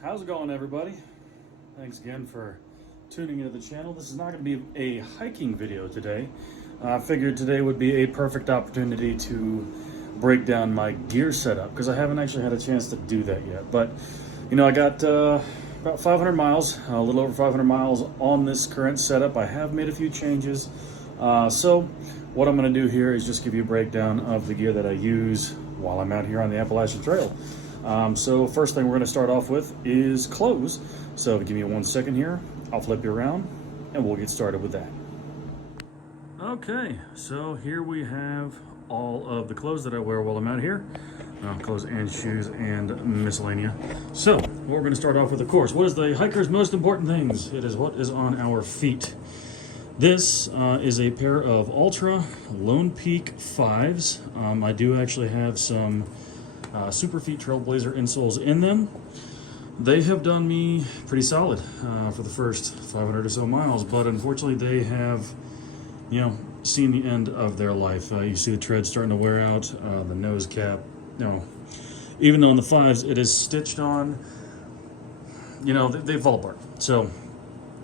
How's it going, everybody? Thanks again for tuning into the channel. This is not going to be a hiking video today. I figured today would be a perfect opportunity to break down my gear setup because I haven't actually had a chance to do that yet. But, you know, I got about 500 miles, a little over 500 miles on this current setup. I have made a few changes. So what I'm going to do here is just give you a breakdown of the gear that I use while I'm out here on the Appalachian Trail. So first thing we're going to start off with is clothes. So give me 1 second here, I'll flip you around and we'll get started with that. Okay, so here we have all of the clothes that I wear while I'm out here. Clothes and shoes and miscellaneous. So what we're going to start off with, of course, what is the hiker's most important things? It is what is on our feet. This is a pair of Ultra Lone Peak 5s. I do actually have some Superfeet Trailblazer insoles in them. They have done me pretty solid for the first 500 or so miles, but unfortunately they have, you know, seen the end of their life. You see the tread starting to wear out, the nose cap, you know, even though in the 5s it is stitched on, you know, they fall apart. So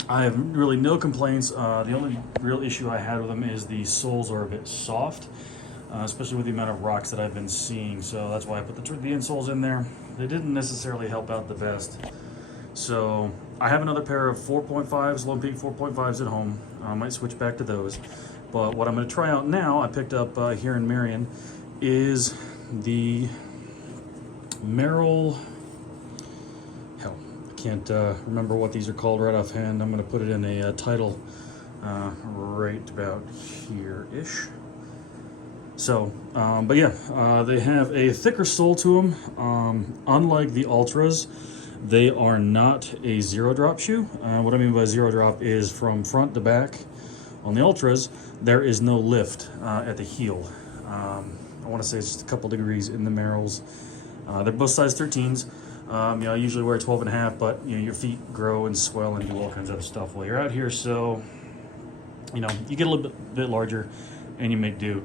I have really no complaints. The only real issue I had with them is the soles are a bit soft. Especially with the amount of rocks that I've been seeing. So that's why I put the insoles in there. They didn't necessarily help out the best. So I have another pair of 4.5s, Lone Peak 4.5s at home. I might switch back to those. But what I'm going to try out now, I picked up here in Marion, is the Merrill, hell, I can't remember what these are called right offhand. I'm going to put it in a title right about here-ish. So, but yeah, they have a thicker sole to them. Unlike the Ultras, they are not a zero drop shoe. What I mean by zero drop is from front to back. On the Ultras, there is no lift at the heel. I want to say it's just a couple degrees in the Merrells. They're both size 13s. You know, I usually wear 12.5, but you know, your feet grow and swell and do all kinds of other stuff while you're out here. So, you know, you get a little bit larger and you make do.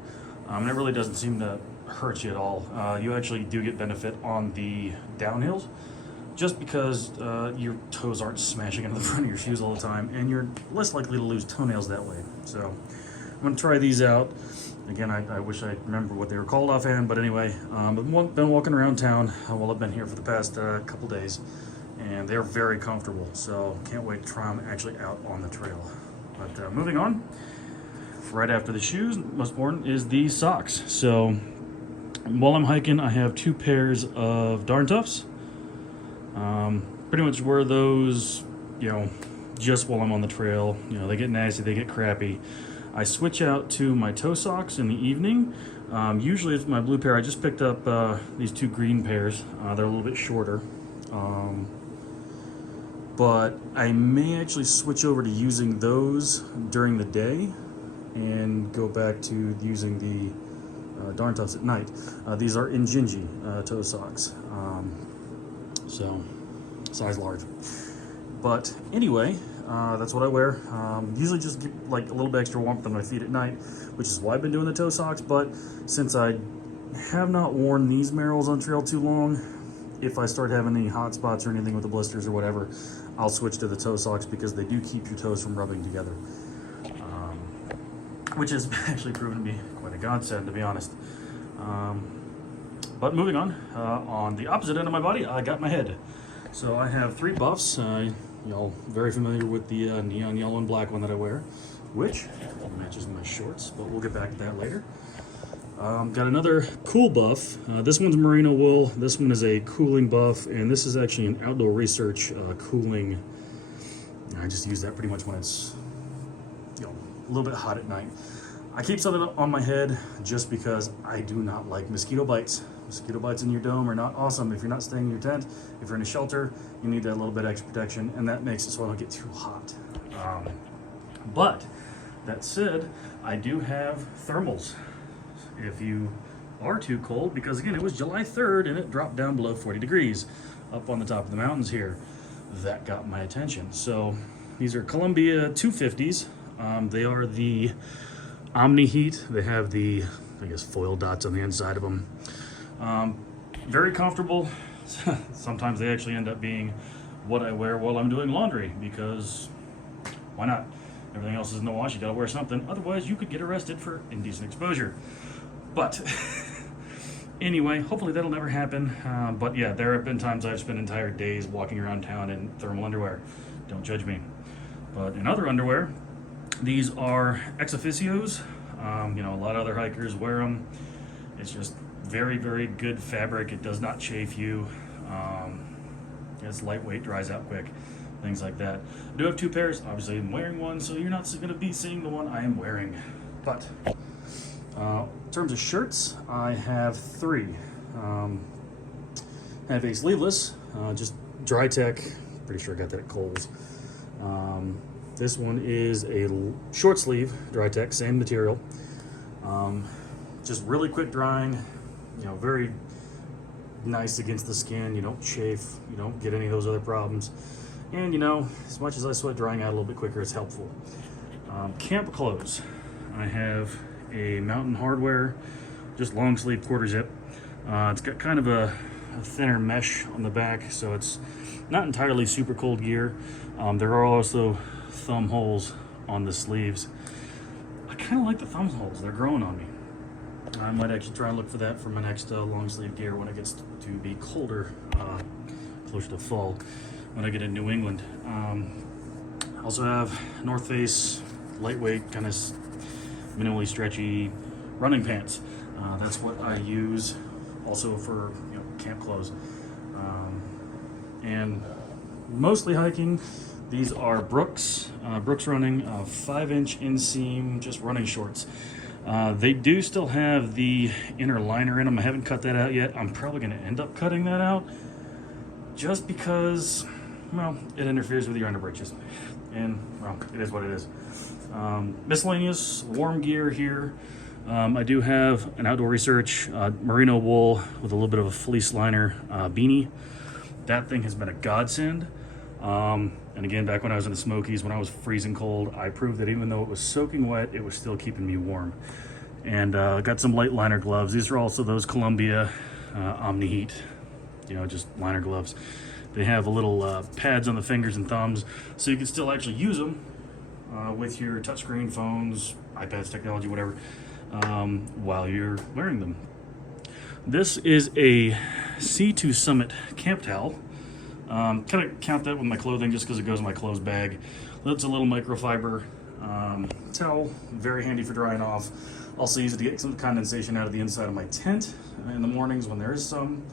And it really doesn't seem to hurt you at all. You actually do get benefit on the downhills just because your toes aren't smashing into the front of your shoes all the time and you're less likely to lose toenails that way. So I'm going to try these out. Again, I wish I remember what they were called offhand, but anyway, I've been walking around town while I've been here for the past couple days, and they're very comfortable. So can't wait to try them actually out on the trail. But moving on. Right after the shoes, most important is the socks. So while I'm hiking, I have 2 pairs of Darn Toughs. Pretty much wear those, you know, just while I'm on the trail. You know, they get nasty, they get crappy. I switch out to my toe socks in the evening. Usually it's my blue pair. I just picked up these 2 green pairs. They're a little bit shorter. But I may actually switch over to using those during the day and go back to using the Darn Toughs at night. These are Injinji toe socks, so size large. But anyway, that's what I wear. Usually just get like a little bit extra warmth on my feet at night, which is why I've been doing the toe socks. But since I have not worn these Merrells on trail too long, if I start having any hot spots or anything with the blisters or whatever, I'll switch to the toe socks because they do keep your toes from rubbing together. Which has actually proven to be quite a godsend, to be honest. But moving on the opposite end of my body, I got my head. So I have 3 buffs. Y'all very familiar with the neon yellow and black one that I wear, which matches my shorts, but we'll get back to that later. Got another cool buff. This one's merino wool. This one is a cooling buff, and this is actually an Outdoor Research cooling. I just use that pretty much when it's, you know, a little bit hot at night. I keep something on my head just because I do not like mosquito bites. Mosquito bites in your dome are not awesome. If you're not staying in your tent, if you're in a shelter, you need that little bit of extra protection, and that makes it so I don't get too hot. But that said, I do have thermals if you are too cold, because again, it was July 3rd and it dropped down below 40 degrees up on the top of the mountains here. That got my attention. So these are Columbia 250s. They are the Omni Heat. They have the, I guess, foil dots on the inside of them. Very comfortable, Sometimes they actually end up being what I wear while I'm doing laundry, because why not? Everything else is in the wash, you gotta wear something. Otherwise, you could get arrested for indecent exposure. But anyway, hopefully that'll never happen. But yeah, there have been times I've spent entire days walking around town in thermal underwear. Don't judge me. But in other underwear, these are ex officios. You know, a lot of other hikers wear them. It's just very, very good fabric. It does not chafe you. It's lightweight, dries out quick, things like that. I do have two pairs. Obviously, I'm wearing one, so you're not going to be seeing the one I am wearing. But in terms of shirts, I have three. I have a sleeveless, just dry tech. Pretty sure I got that at Kohl's. This one is a short sleeve dry tech, same material. Just really quick drying, you know, very nice against the skin. You don't chafe, you don't get any of those other problems. And you know, as much as I sweat drying out a little bit quicker, it's helpful. Camp clothes. I have a Mountain Hardwear, just long sleeve quarter zip. It's got kind of a thinner mesh on the back, so it's not entirely super cold gear. There are also thumb holes on the sleeves. I kind of like the thumb holes, they're growing on me. I might actually try and look for that for my next long sleeve gear when it gets to be colder, closer to fall, when I get in New England. I also have North Face lightweight, kind of minimally stretchy running pants. That's what I use also for, you know, camp clothes. And mostly hiking. These are Brooks running 5-inch inseam, just running shorts. They do still have the inner liner in them. I haven't cut that out yet. I'm probably going to end up cutting that out just because, well, it interferes with your underbreeches. And, well, it is what it is. Miscellaneous warm gear here. I do have an Outdoor Research merino wool with a little bit of a fleece liner beanie. That thing has been a godsend. And again, back when I was in the Smokies, when I was freezing cold, I proved that even though it was soaking wet, it was still keeping me warm. And got some light liner gloves. These are also those Columbia Omni Heat, you know, just liner gloves. They have a little pads on the fingers and thumbs, so you can still actually use them with your touchscreen phones, iPads, technology, whatever, while you're wearing them. This is a C2 Summit camp towel. Kind of count that with my clothing just because it goes in my clothes bag. That's a little microfiber towel, very handy for drying off. Also use it to get some condensation out of the inside of my tent in the mornings when there is some,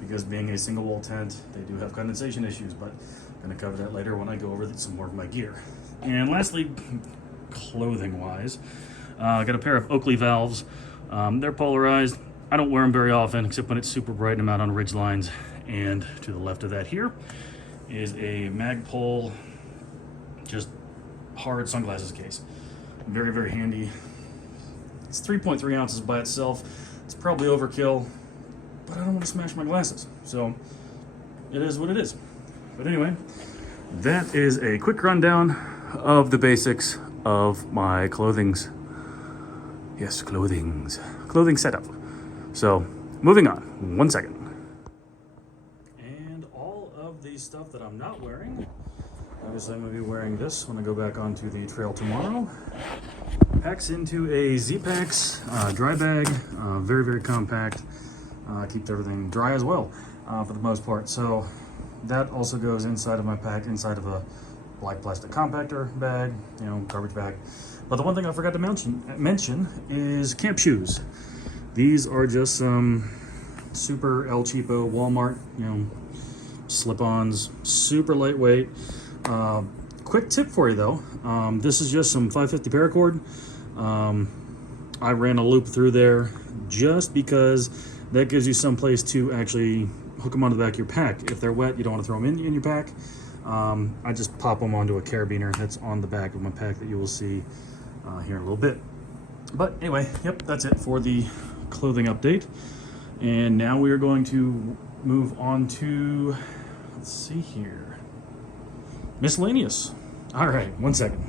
because being a single wall tent, they do have condensation issues, but I'm going to cover that later when I go over some more of my gear. And lastly, clothing wise, I got a pair of Oakley valves. They're polarized. I don't wear them very often except when it's super bright and I'm out on ridge lines. And to the left of that here is a Magpul, just hard sunglasses case. Very, very handy. It's 3.3 ounces by itself. It's probably overkill, but I don't want to smash my glasses. So it is what it is. But anyway, that is a quick rundown of the basics of my clothing setup. So moving on, 1 second. And all of the stuff that I'm not wearing, obviously I'm going to be wearing this when I go back onto the trail tomorrow. Packs into a Z-Packs dry bag, very, very compact. Keeps everything dry as well for the most part. So that also goes inside of my pack, inside of a black plastic compactor bag, you know, garbage bag. But the one thing I forgot to mention is camp shoes. These are just some super El Cheapo Walmart, you know, slip-ons, super lightweight. Quick tip for you though, this is just some 550 paracord. I ran a loop through there just because that gives you some place to actually hook them onto the back of your pack. If they're wet, you don't want to throw them in your pack. I just pop them onto a carabiner that's on the back of my pack that you will see here in a little bit. But anyway, yep, that's it for the clothing update. And now we are going to move on to, let's see here, miscellaneous. All right, 1 second.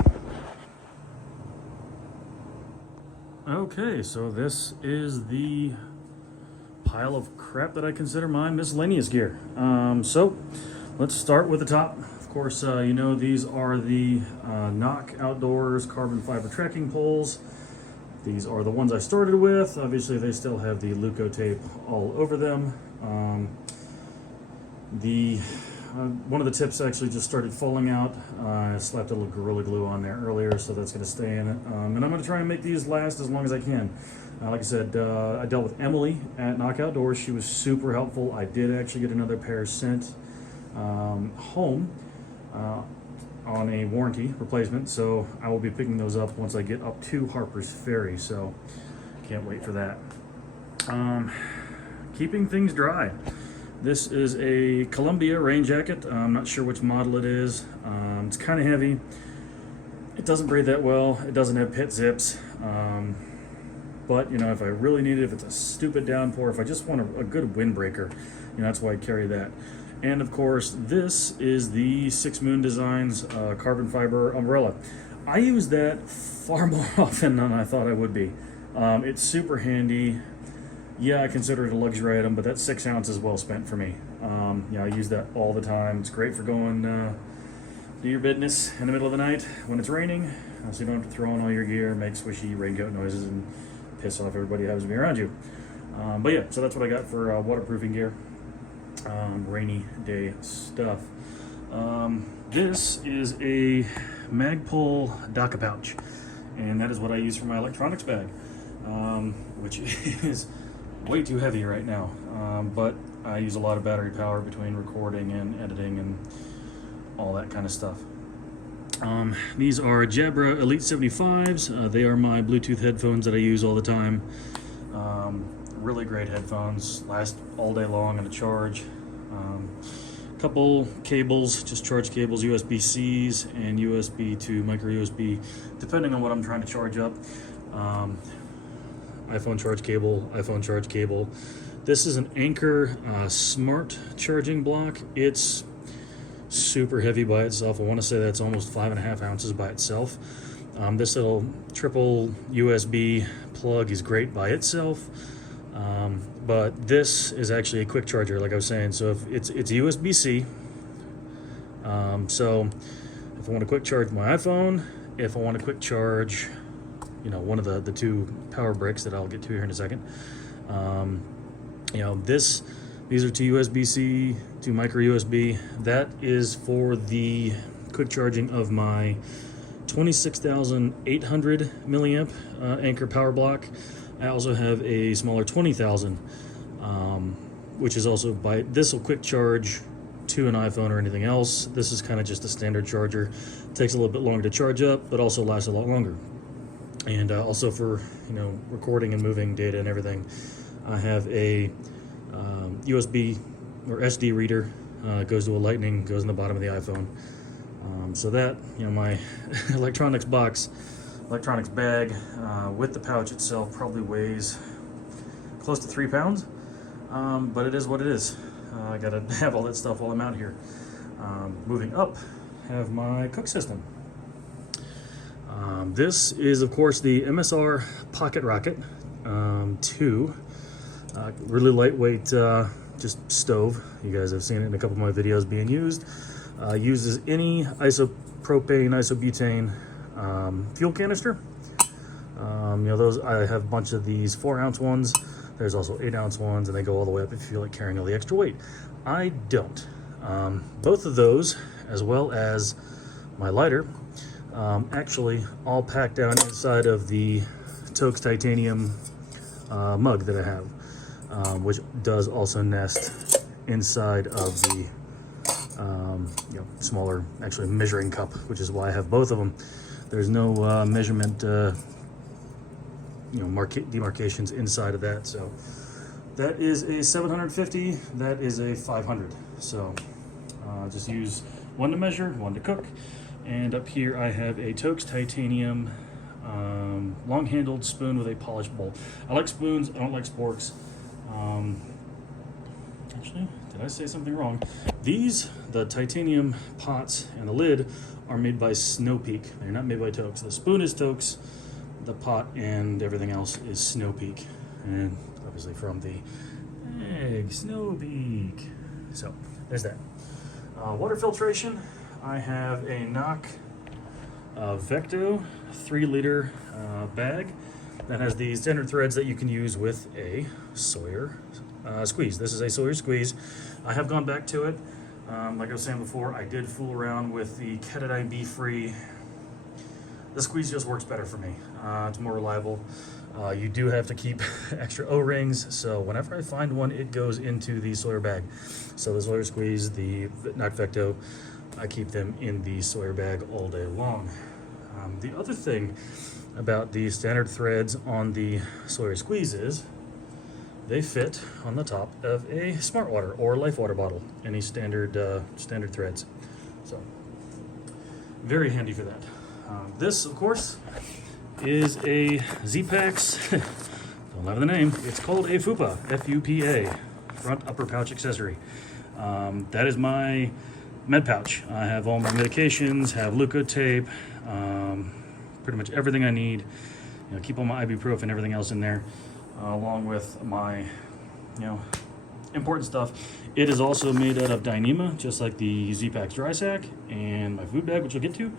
Okay, so this is the pile of crap that I consider my miscellaneous gear. So let's start with the top. Of course, you know these are the Knock Outdoors carbon fiber trekking poles. These are the ones I started with. Obviously, they still have the Luco tape all over them. One of the tips actually just started falling out. I slapped a little Gorilla Glue on there earlier, so that's going to stay in it. And I'm going to try and make these last as long as I can. Like I said, I dealt with Emily at Knock Outdoors. She was super helpful. I did actually get another pair sent home on a warranty replacement, so I will be picking those up once I get up to Harper's Ferry, so can't wait for that. Keeping things dry. This is a Columbia rain jacket. I'm not sure which model it is. It's kind of heavy. It doesn't breathe that well. It doesn't have pit zips. But, you know, if I really need it, if it's a stupid downpour, if I just want a good windbreaker, you know, that's why I carry that. And, of course, this is the Six Moon Designs carbon fiber umbrella. I use that far more often than I thought I would be. It's super handy. Yeah, I consider it a luxury item, but that 6 ounces is well spent for me. Yeah, I use that all the time. It's great for going do your business in the middle of the night when it's raining, so you don't have to throw on all your gear, make swishy raincoat noises, and piss off everybody who happens to be around you. But yeah, so that's what I got for waterproofing gear, rainy day stuff. This is a Magpul DACA pouch, and that is what I use for my electronics bag, which is way too heavy right now, but I use a lot of battery power between recording and editing and all that kind of stuff. These are Jabra Elite 75s. They are my Bluetooth headphones that I use all the time. Really great headphones, last all day long on a charge. Couple cables, just charge cables, USB-Cs and USB to micro USB, depending on what I'm trying to charge up. iPhone charge cable. This is an Anker smart charging block. It's super heavy by itself. I want to say that's almost 5.5 ounces by itself. This little triple USB plug is great by itself, but this is actually a quick charger, like I was saying. So if it's USB-C. So if I want to quick charge my iPhone, if I want to quick charge, you know, one of the two power bricks that I'll get to here in a second. You know, these are two USB-C, two micro USB. That is for the quick charging of my 26,800 milliamp Anker power block. I also have a smaller 20,000, which is also this will quick charge to an iPhone or anything else. This is kind of just a standard charger. Takes a little bit longer to charge up, but also lasts a lot longer. And also for, you know, recording and moving data and everything, I have a USB or SD reader. Goes to a Lightning, goes in the bottom of the iPhone. So that, you know, my electronics bag with the pouch itself probably weighs close to 3 pounds. But it is what it is. I gotta have all that stuff while I'm out here. Moving up, have my cook system. This is, of course, the MSR Pocket Rocket 2. Really lightweight, just stove. You guys have seen it in a couple of my videos being used. Uses any isopropane, isobutane fuel canister. You know, those, I have a bunch of these 4-ounce ones. There's also 8-ounce ones, and they go all the way up if you feel like carrying all the extra weight. I don't. Both of those, as well as my lighter, actually all packed down inside of the Toaks titanium mug that I have, which does also nest inside of the you know, smaller, actually measuring cup, which is why I have both of them. There's no measurement you know, demarcations inside of that. So that is a 750, that is a 500. So just use one to measure, one to cook. And up here I have a Toaks titanium long-handled spoon with a polished bowl. I like spoons, I don't like sporks. Actually, did I say something wrong? These, the titanium pots and the lid, are made by Snow Peak. They're not made by Toaks. The spoon is Toaks, the pot and everything else is Snow Peak. And obviously from the bag, snow peak. So there's that. Water filtration, I have a Knock Vecto 3-liter bag that has the standard threads that you can use with a Sawyer squeeze. This is a Sawyer squeeze. I have gone back to it. Like I was saying before, I did fool around with the Ketadine Be Free. The squeeze just works better for me. It's more reliable. You do have to keep extra O-rings, so whenever I find one, it goes into the Sawyer bag. So the Sawyer squeeze, the Knock Vecto, I keep them in the Sawyer bag all day long. The other thing about the standard threads on the Sawyer squeeze is they fit on the top of a Smart Water or Life Water bottle, any standard threads. So very handy for that. This, of course, is a Z-Packs, don't have the name, it's called a FUPA, F-U-P-A, front upper pouch accessory. That is my med pouch. I have all my medications, have Leukotape, pretty much everything I need. You know, keep all my ibuprofen and everything else in there, along with my, important stuff. It is also made out of Dyneema, just like the Z-Packs dry sack and my food bag, which we'll get to.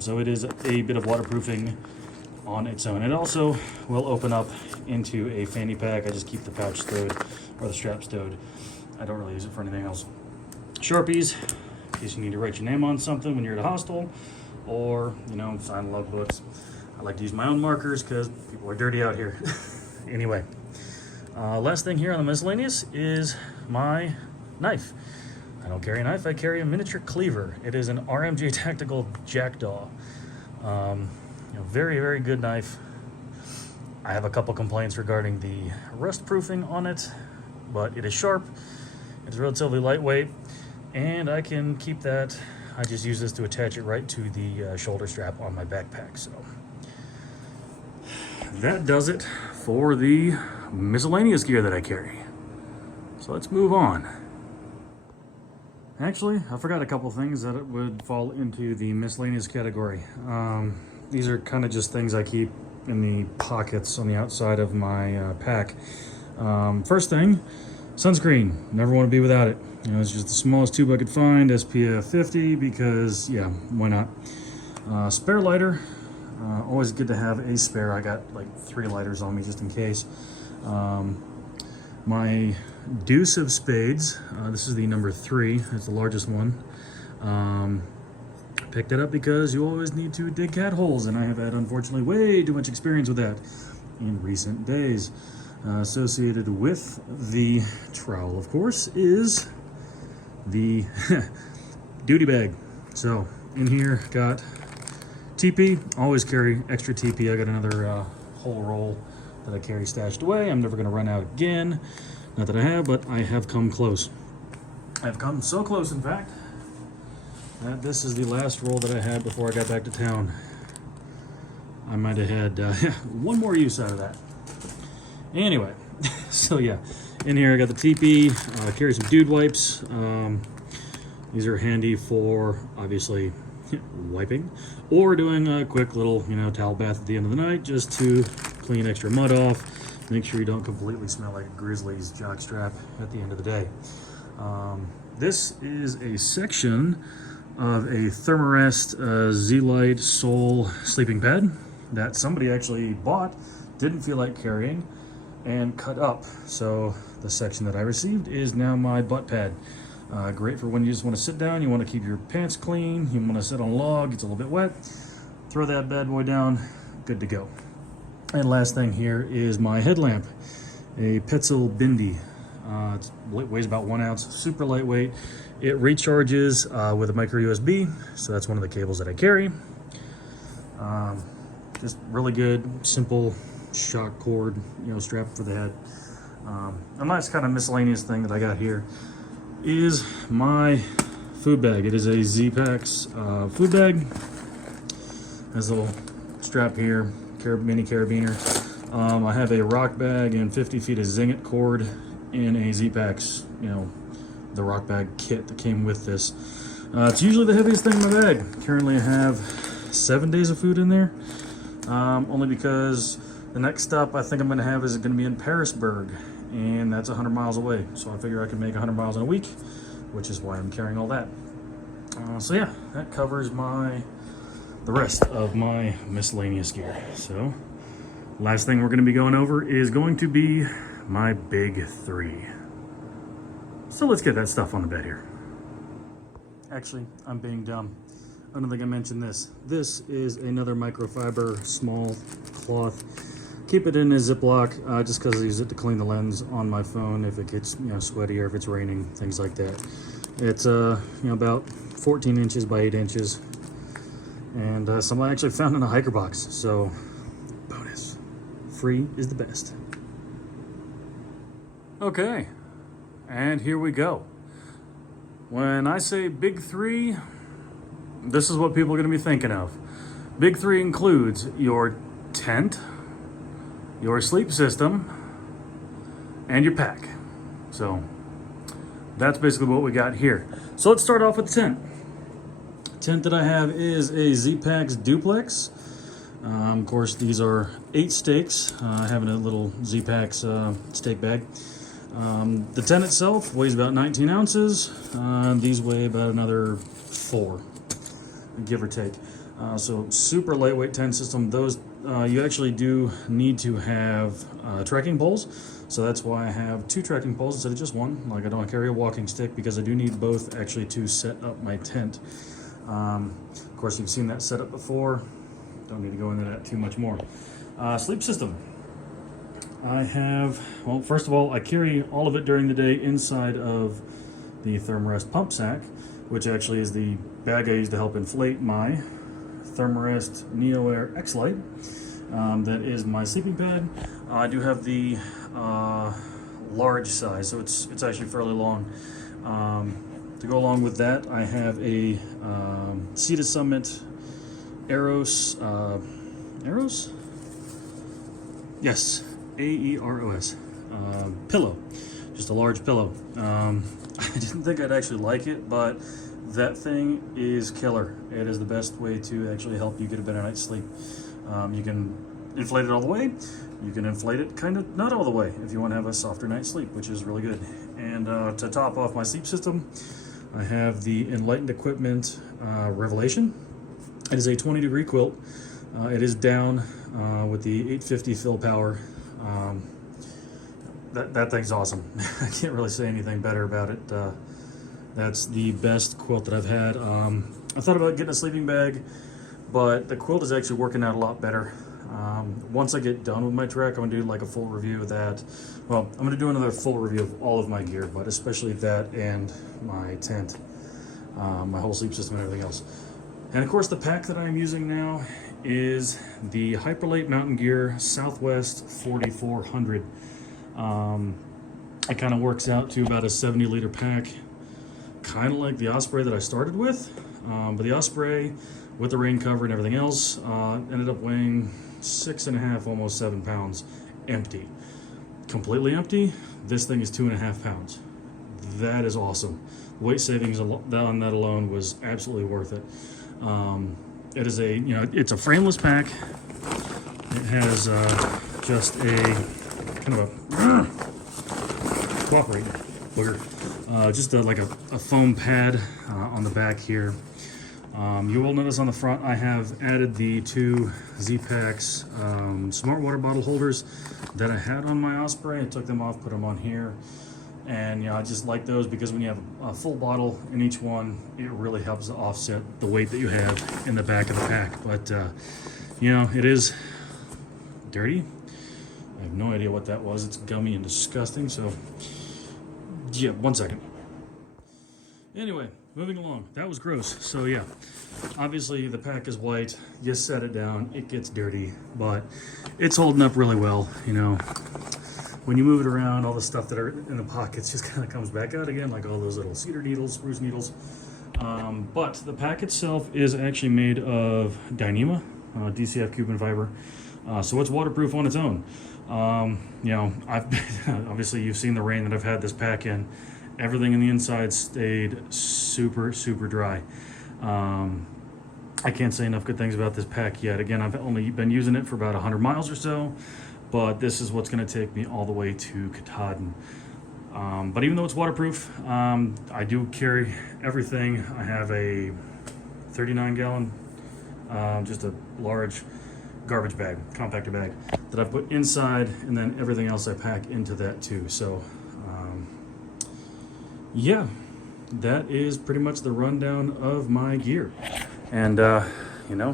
So it is a bit of waterproofing on its own. It also will open up into a fanny pack. I just keep the pouch stowed, or the strap stowed. I don't really use it for anything else. Sharpies, in case you need to write your name on something when you're at a hostel, or, sign log books. I like to use my own markers because people are dirty out here. Anyway, last thing here on the miscellaneous is my knife. I don't carry a knife, I carry a miniature cleaver. It is an RMJ Tactical Jackdaw. Very, very good knife. I have a couple complaints regarding the rust proofing on it, but it is sharp, it's relatively lightweight, and I can keep that. I just use this to attach it right to the shoulder strap on my backpack. So that does it for the miscellaneous gear that I carry. So let's move on. Actually, I forgot a couple things that would fall into the miscellaneous category. These are kind of just things I keep in the pockets on the outside of my pack. First thing, sunscreen. Never want to be without it. It's just the smallest tube I could find, SPF 50, because, yeah, why not? Spare lighter. Always good to have a spare. I got like 3 lighters on me just in case. My Deuce of Spades, this is the number 3, it's the largest one. Picked it up because you always need to dig cat holes, and I have had, unfortunately, way too much experience with that in recent days. Associated with the trowel, of course, is the duty bag. So in here, got TP, always carry extra TP. I got another whole roll that I carry stashed away. I'm never going to run out again. Not that I have, but I have come close. I've come so close, in fact, that this is the last roll that I had before I got back to town. I might have had one more use out of that. Anyway, so yeah, in here I got the TP, carry some dude wipes. These are handy for, obviously, wiping, or doing a quick little, towel bath at the end of the night, just to clean extra mud off. Make sure you don't completely smell like a Grizzlies jockstrap at the end of the day. This is a section of a Thermarest Z-Lite Soul sleeping pad that somebody actually bought, didn't feel like carrying, and cut up. So the section that I received is now my butt pad. Great for when you just want to sit down, you want to keep your pants clean, you want to sit on a log, it's a little bit wet, throw that bad boy down, good to go. And last thing here is my headlamp, a Petzl Bindi. It weighs about 1 ounce, super lightweight. It recharges with a micro USB, so that's one of the cables that I carry. Just really good, simple shock cord, strap for the head. A nice kind of miscellaneous thing that I got here is my food bag. It is a Z-Packs food bag. Has a little strap here, mini carabiner. I have a rock bag and 50 feet of Zingit cord in a Z-Packs, the rock bag kit that came with this. It's usually the heaviest thing in my bag. Currently I have 7 days of food in there, only because the next stop I think I'm going to have is going to be in Parisburg, and that's 100 miles away. So I figure I can make 100 miles in a week, which is why I'm carrying all that. So yeah, that covers the rest of my miscellaneous gear. So last thing we're going to be going over is going to be my big three. So let's get that stuff on the bed here. Actually, I'm being dumb. I don't think I mentioned this. This is another microfiber small cloth. Keep it in a Ziploc just because I use it to clean the lens on my phone if it gets sweaty or if it's raining, things like that. It's about 14 inches by 8 inches, and someone actually found in a hiker box. So bonus, free is the best. Okay, and here we go. When I say big three, this is what people are going to be thinking of. Big three includes your tent, your sleep system, and your pack. So that's basically what we got here. So let's start off with the tent. Tent that I have is a Z-Packs Duplex. Of course, these are 8 stakes. I have a little Z-Packs stake bag. The tent itself weighs about 19 ounces. These weigh about another 4, give or take. So super lightweight tent system. Those you actually do need to have trekking poles. So that's why I have 2 trekking poles instead of just one. Like, I don't carry a walking stick because I do need both actually to set up my tent. Of course, you've seen that setup before. Don't need to go into that too much more. Sleep system. I have, well, first of all, I carry all of it during the day inside of the Thermarest pump sack, which actually is the bag I use to help inflate my Thermarest Neo Air X-Lite. That is my sleeping pad. I do have the large size, so it's actually fairly long. To go along with that, I have a Sea to Summit Aeros, Aeros? Yes, Aeros pillow, just a large pillow. I didn't think I'd actually like it, but that thing is killer. It is the best way to actually help you get a better night's sleep. You can inflate it all the way. You can inflate it kind of not all the way if you want to have a softer night's sleep, which is really good. And to top off my sleep system, I have the Enlightened Equipment Revelation. It is a 20-degree quilt. It is down with the 850 fill power. That thing's awesome. I can't really say anything better about it. That's the best quilt that I've had. I thought about getting a sleeping bag, but the quilt is actually working out a lot better. Once I get done with my trek, I'm going to do like a full review of that. Well, I'm going to do another full review of all of my gear, but especially that and my tent, my whole sleep system and everything else. And of course, the pack that I'm using now is the Hyperlite Mountain Gear Southwest 4400. It kind of works out to about a 70-liter pack, kind of like the Osprey that I started with, but the Osprey with the rain cover and everything else ended up weighing 6.5, almost 7 pounds empty. Completely empty, this thing is 2.5 pounds. That is awesome. Weight savings on that alone was absolutely worth it. It is a, it's a frameless pack. It has just a kind of a cooperate booger, just like a foam pad on the back here. You will notice on the front I have added the 2 Z-Packs smart water bottle holders that I had on my Osprey. I took them off, put them on here. And I just like those because when you have a full bottle in each one, it really helps to offset the weight that you have in the back of the pack. But it is dirty. I have no idea what that was. It's gummy and disgusting. So yeah, 1 second. Anyway, moving along. That was gross. So yeah, obviously the pack is white. You set it down, it gets dirty, but it's holding up really well. When you move it around, all the stuff that are in the pockets just kind of comes back out again, like all those little cedar needles, spruce needles. But the pack itself is actually made of Dyneema, DCF Cuban fiber. So it's waterproof on its own. Obviously you've seen the rain that I've had this pack in. Everything in the inside stayed super, super dry. I can't say enough good things about this pack yet. Again, I've only been using it for about 100 miles or so. but this is what's going to take me all the way to Katahdin. But even though it's waterproof, I do carry everything. I have a 39-gallon, just a large garbage bag, compactor bag, that I put inside, and then everything else I pack into that too. So, yeah, that is pretty much the rundown of my gear. And, you know,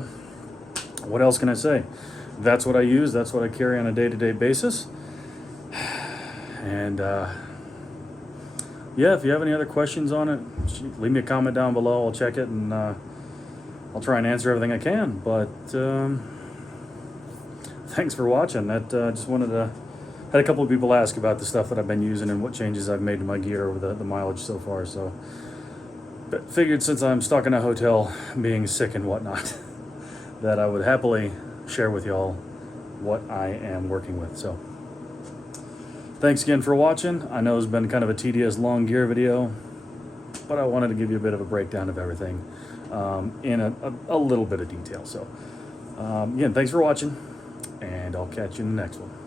what else can I say? That's what I use. That's what I carry on a day-to-day basis. And, yeah, if you have any other questions on it, leave me a comment down below. I'll check it, and I'll try and answer everything I can. But thanks for watching. Just wanted to, had a couple of people ask about the stuff that I've been using and what changes I've made to my gear over the mileage so far. So, but figured since I'm stuck in a hotel, being sick and whatnot, that I would happily share with y'all what I am working with. So, thanks again for watching. I know it's been kind of a tedious, long gear video, but I wanted to give you a bit of a breakdown of everything in a little bit of detail. So, again, thanks for watching, and I'll catch you in the next one.